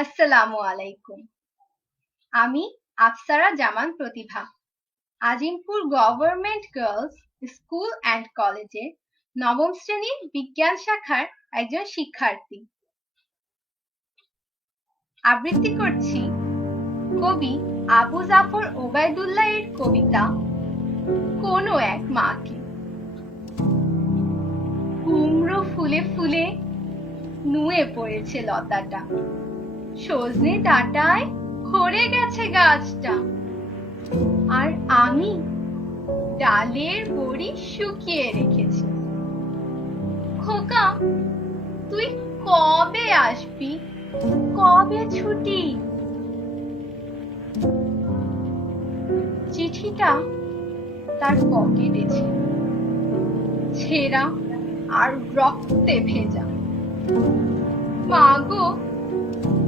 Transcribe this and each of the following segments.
আসসালামু আলাইকুম। আমি Afsara Zaman Pratibha. Azimpur government girls school and কলেজে নবম শ্রেণির বিজ্ঞান শাখার একজন শিক্ষার্থী। আবৃত্তি করছি কবি আবু জাফর ওবায়দুল্লাহ এর কবিতা, কোনো এক মাকে। কুমড়ো ফুলে ফুলে নুয়ে পড়েছে লতাটা। সজনে ডাঁটায় ভরে গেছে গাছটা। আর আমি ডালের বড়ি শুকিয়ে রেখেছি। খোকা, তুই কবে আসবি? কবে ছুটি? চিঠিটা তার পকেটে ছিল। ছেঁড়া আর রক্তে ভেজা। মাগো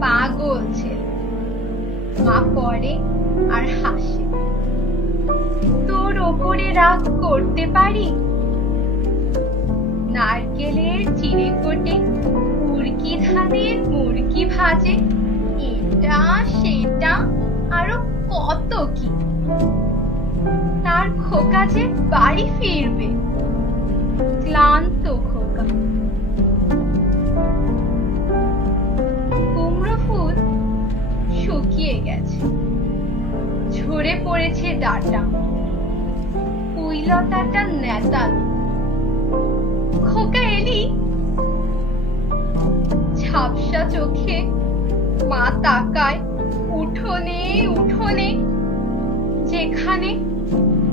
পাগল ছেলে। মা পড়ে আর হাসে। তোর ওপরে রাগ করতে পারি? নারকেলের চিড়ে কোটে মুরগি ধানের মুরগি ভাজে। এটা, সেটা, আরও কত কি? তার খোকা যে বাড়ি ফিরবে। ক্লান্ত খোকা। কুমড়ো ফুল শুকিয়ে গেছে। ঝরে পড়েছে ডাটা। কুইলতাটা নেতাল খোকা এলি? ঝাপসা চোখে মা তাকায় উঠোনে উঠোনে, যেখানে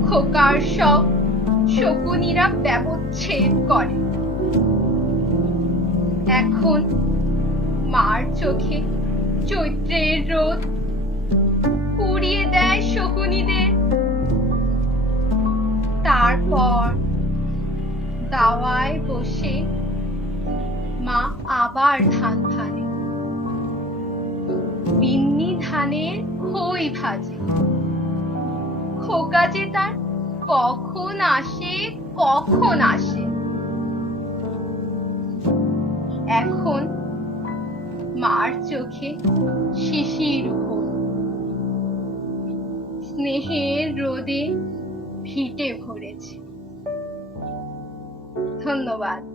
খোকার সব শকুনিরা ব্যবচ্ছেদ করে। এখন মার চোখে চৈত্রের রোদ পুড়িয়ে দেয় শকুনিদের। তারপর দাওয়ায় বসে মা আবার ধান ভানে বিন্নি ধানের খই ভাজে। খোকা যে তার কখন আসে কখন আসে? এখন মার চোখে শিশির উপর। স্নেহের রোদে ভিটে ভরেছে। ধন্যবাদ।